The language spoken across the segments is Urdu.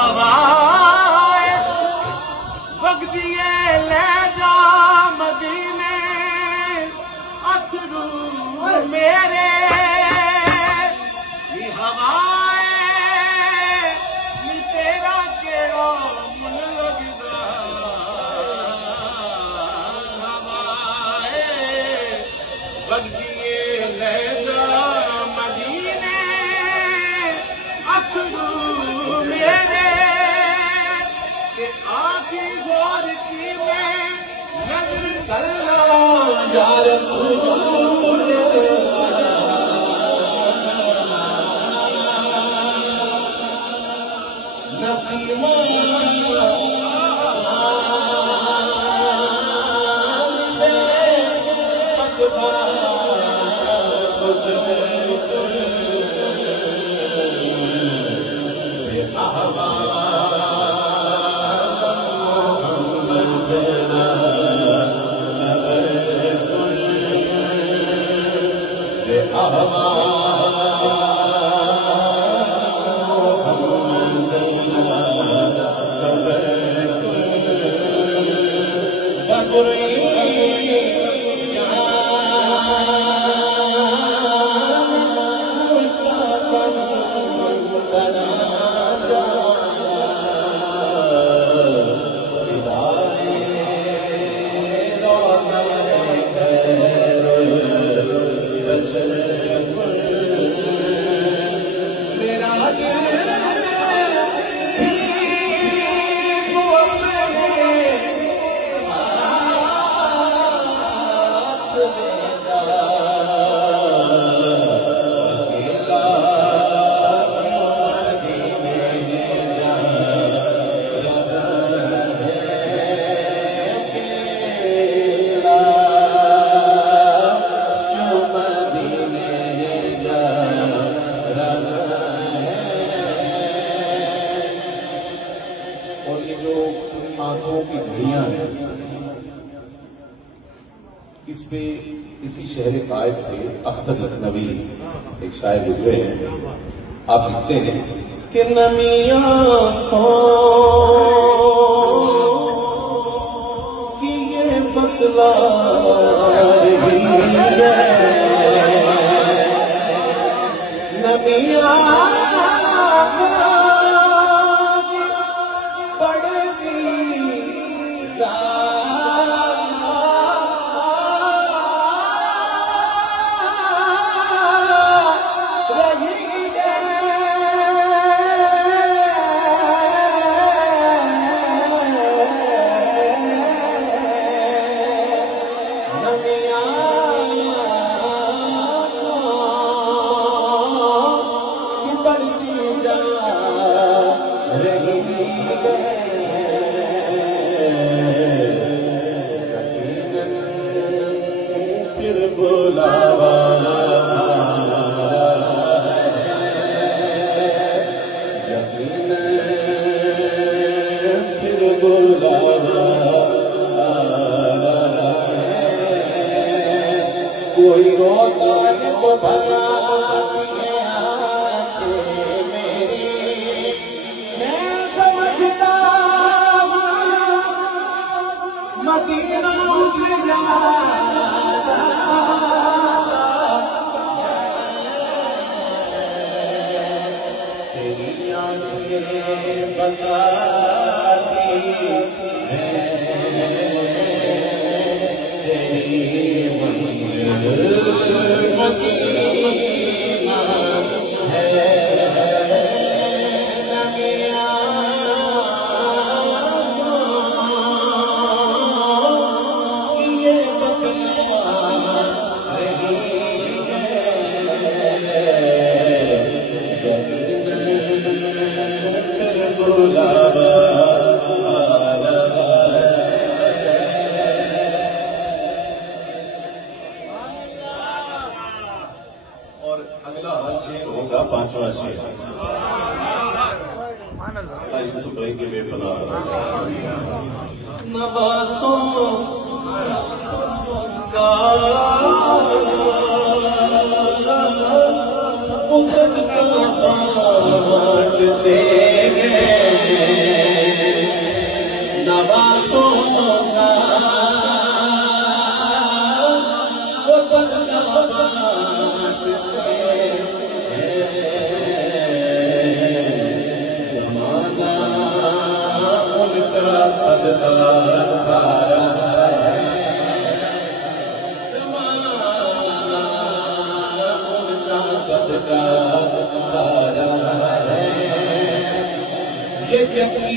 ہوائے وگدیے لے جا مدینے اتھرو میرے یہ ہوائے یہ تیرا کیڑا من لگدا ہوائے وگدیے لے جا مدینے اتھرو میرے کہ آنکھی غور کی میں نظر اللہ یا رسول نسیمہ اس پہ اسی شہر قائد سے اختر لکھنوی ایک شاعر گزرے ہیں. آپ لکھتے ہیں کہ نمیاں کی یہ بتلا رہی ہے نمیاں کوئی روتا ہے تو بھلا میری میں سمجھتا مدینہ سے زیادہ تیری آنکھیں بتاتی ہیں پانچواں شعر یوسف بھائی کے بے پناہ نواسوں کا صدقہ بانٹتے ہیں صدقہ کھا رہا ہے، زمانہ ان کا صدقہ کھا رہا ہے، یہ چکی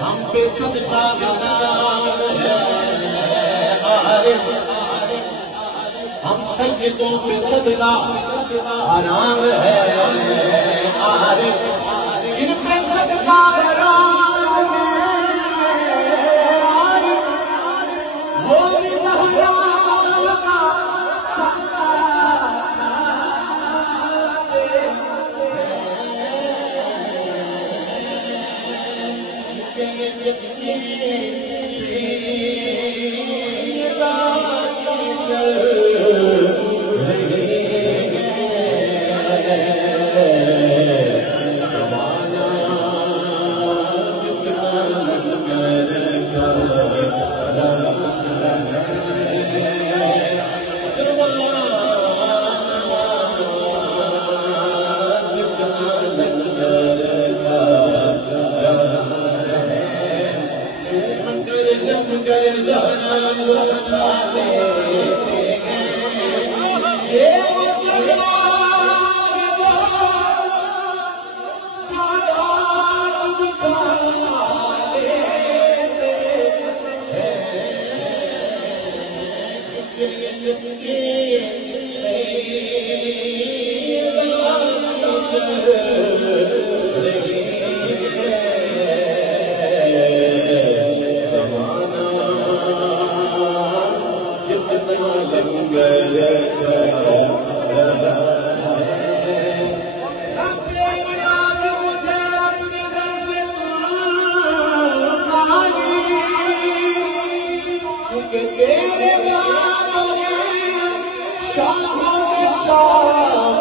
ہم پہ صدقہ نظر ہے عارف، ہم سیدوں پہ صدقہ حرام ہے عارف، جن پہ صدقہ حرام ہے عارف، وہ بھی حرام کا صدقہ شاہ